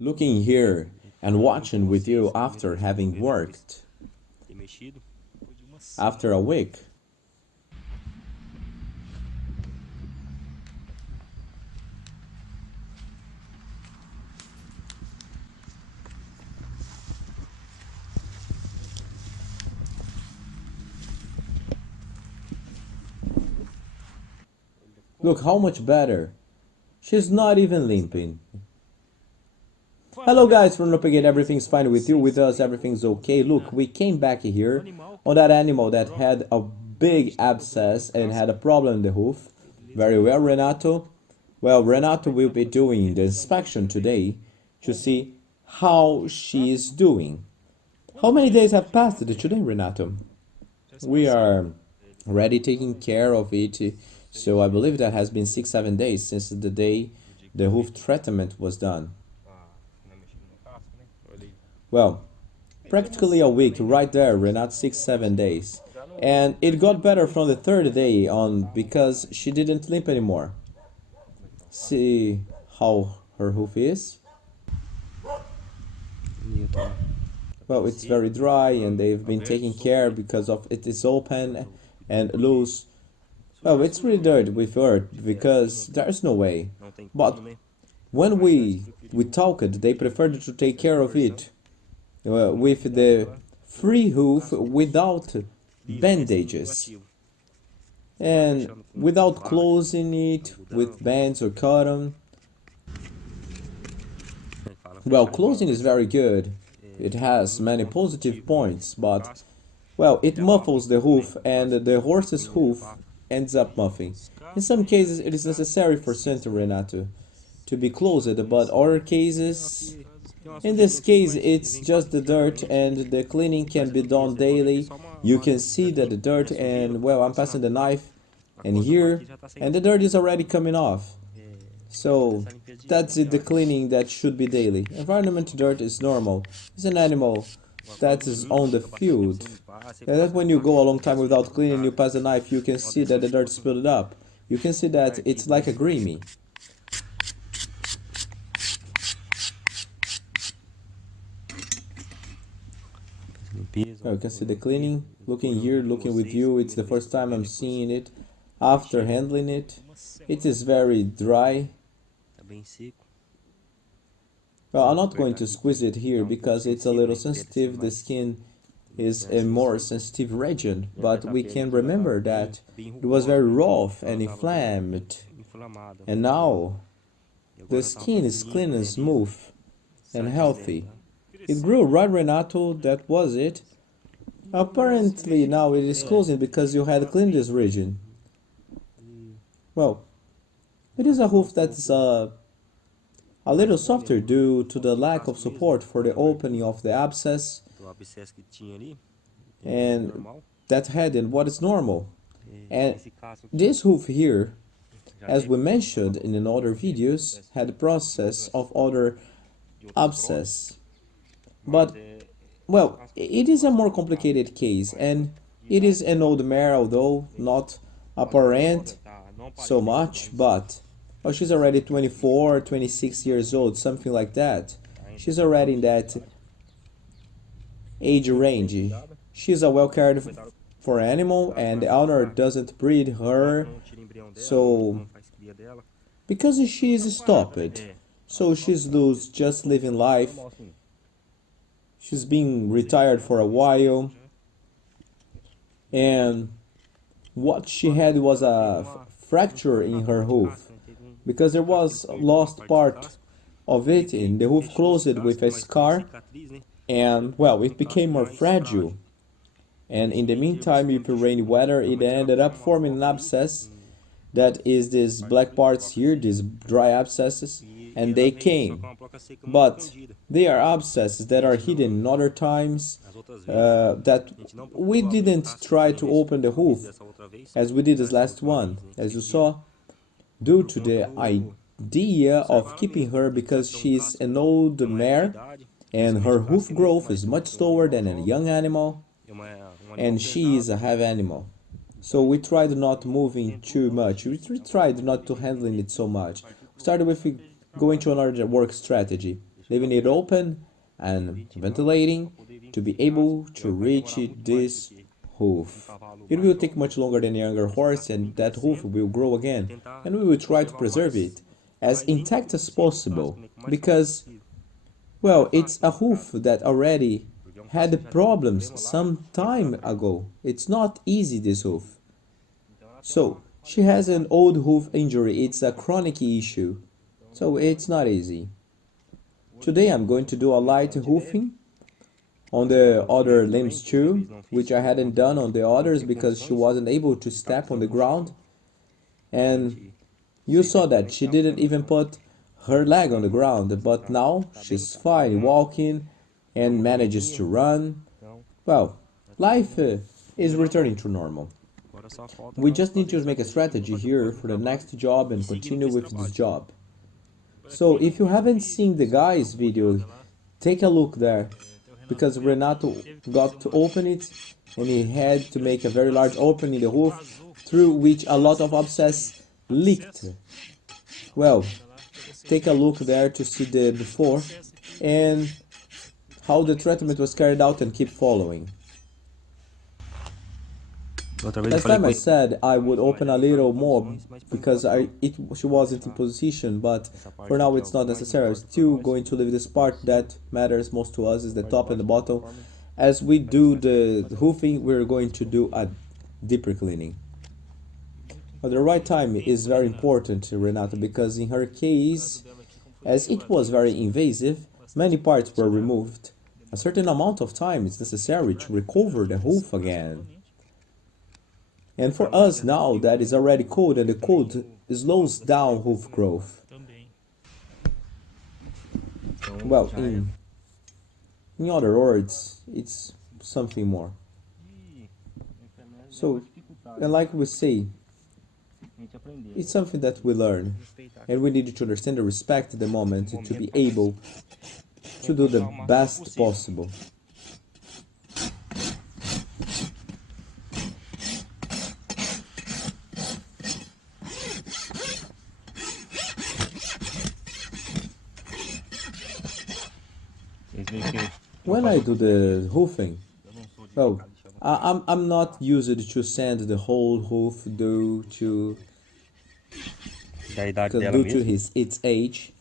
looking here and watching with you after having worked after a week. Look how much better. She's not even limping. Hello guys, from up again, everything's fine with you, with us, everything's okay. Look, we came back here on that animal that had a big abscess and had a problem in the hoof. Very well, Renato. Well, Renato will be doing the inspection today to see how she is doing. How many days have passed today, Renato? We are already taking care of it, so I believe that has been 6, 7 days since the day the hoof treatment was done. Well, practically a week right there, Renat, 6, 7 days. And it got better from the third day on because she didn't limp anymore. See how her hoof is? Well, it's very dry and they've been taking care because of it is open and loose. Well, it's really dirty with earth because there's no way. But when we talked, they preferred to take care of it with the free hoof without bandages and without closing it with bands or cotton. Well, closing is very good. It has many positive points, but well, it muffles the hoof and the horse's hoof ends up muffing. In some cases, it is necessary for center Renato to be closed, but other cases, in this case, it's just the dirt and the cleaning can be done daily. You can see that the dirt and, well, I'm passing the knife and here, and the dirt is already coming off. So, that's it, the cleaning that should be daily. Environment dirt is normal. It's an animal that is on the field. And that when you go a long time without cleaning, you pass the knife, you can see that the dirt spilled up. You can see that it's like a grimy. Oh, you can see the cleaning. Looking here, looking with you, it's the first time I'm seeing it after handling it. It is very dry. Well, I'm not going to squeeze it here because it's a little sensitive. The skin is a more sensitive region, but we can remember that it was very rough and inflamed. And now the skin is clean and smooth and healthy. It grew, right, Renato? That was it. Apparently now it is closing because you had cleaned this region. Well, it is a hoof that's a little softer due to the lack of support for the opening of the abscess and that had in what is normal. And this hoof here, as we mentioned in other videos, had the process of other abscess. But, well, it is a more complicated case, and it is an old mare, although not apparent so much, but well, she's already 24, 26 years old, something like that. She's already in that age range. She's a well cared for animal, and the owner doesn't breed her, so because she is stopped, so she's loose, just living life. She's been retired for a while, and what she had was a fracture in her hoof because there was lost part of it and the hoof closed with a scar and well it became more fragile and in the meantime with the rainy weather it ended up forming an abscess that is these black parts here, these dry abscesses, and they came. But they are abscesses that are hidden in other times that we didn't try to open the hoof as we did this last one, as you saw, due to the idea of keeping her because she's an old mare and her hoof growth is much slower than a young animal and she is a heavy animal. So we tried not moving too much. We tried not to handling it so much. We started with going to another work strategy. leaving it open and ventilating to be able to reach this hoof. It will take much longer than a younger horse, and that hoof will grow again, and we will try to preserve it as intact as possible, because, well, it's a hoof that already had problems some time ago. It's not easy, this hoof. So, she has an old hoof injury, it's a chronic issue, so it's not easy. Today I'm going to do a light hoofing on the other limbs too, which I hadn't done on the others because she wasn't able to step on the ground. And you saw that she didn't even put her leg on the ground, but now she's fine walking and manages to run. Well, life is returning to normal. We just need to make a strategy here for the next job and continue with this job. So if you haven't seen the guy's video, take a look there, because Renato got to open it and he had to make a very large opening in the hoof through which a lot of abscess leaked. Well, take a look there to see the before and how the treatment was carried out, and keep following. Last time I said I would open a little more because she wasn't in position, but for now it's not necessary. I'm still going to leave this part that matters most to us, is the top and the bottom. As we do the hoofing, we're going to do a deeper cleaning. But the right time is very important, Renata, because in her case, as it was very invasive, many parts were removed. A certain amount of time is necessary to recover the hoof again. And for us now, that is already cold, and the cold slows down hoof growth. Well, in other words, it's something more. So, and like we say, it's something that we learn, and we need to understand and respect the moment to be able to do the best possible. When I do the hoofing, well, I'm not used to sand the whole hoof due to its age,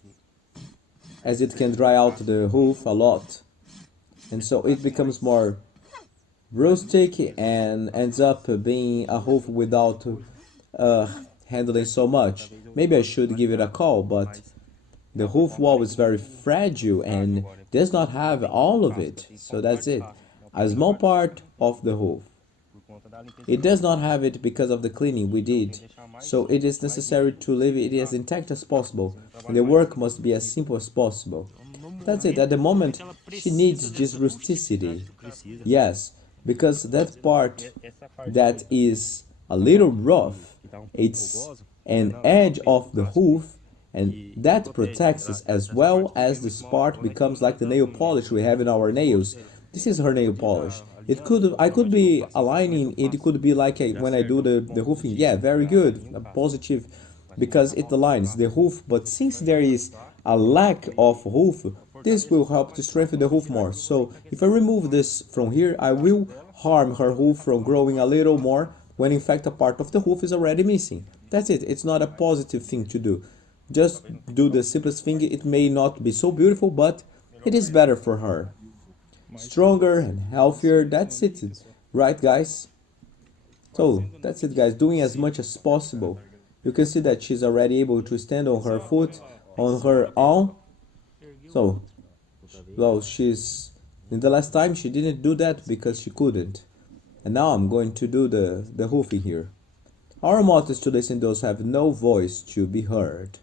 as it can dry out the hoof a lot, and so it becomes more rustic and ends up being a hoof without handling so much. Maybe I should give it a call, but the hoof wall is very fragile and does not have all of it, so that's it. A small part of the hoof. It does not have it because of the cleaning we did, so it is necessary to leave it as intact as possible, and the work must be as simple as possible. That's it. At the moment, she needs this rusticity. Yes, because that part that is a little rough, it's an edge of the hoof, and that protects us, as well as this part becomes like the nail polish we have in our nails. This is her nail polish. I could be aligning, it could be like when I do the hoofing. Yeah, very good, positive, because it aligns the hoof, but since there is a lack of hoof, this will help to strengthen the hoof more. So if I remove this from here, I will harm her hoof from growing a little more, when in fact a part of the hoof is already missing. That's it. It's not a positive thing to do. Just do the simplest thing. It may not be so beautiful, but it is better for her. Stronger and healthier. That's it. Right, guys? So, that's it, guys. Doing as much as possible. You can see that she's already able to stand on her foot, on her own. So, well, in the last time she didn't do that because she couldn't. And now I'm going to do the hoofing here. Our motto is to listen those who have no voice to be heard.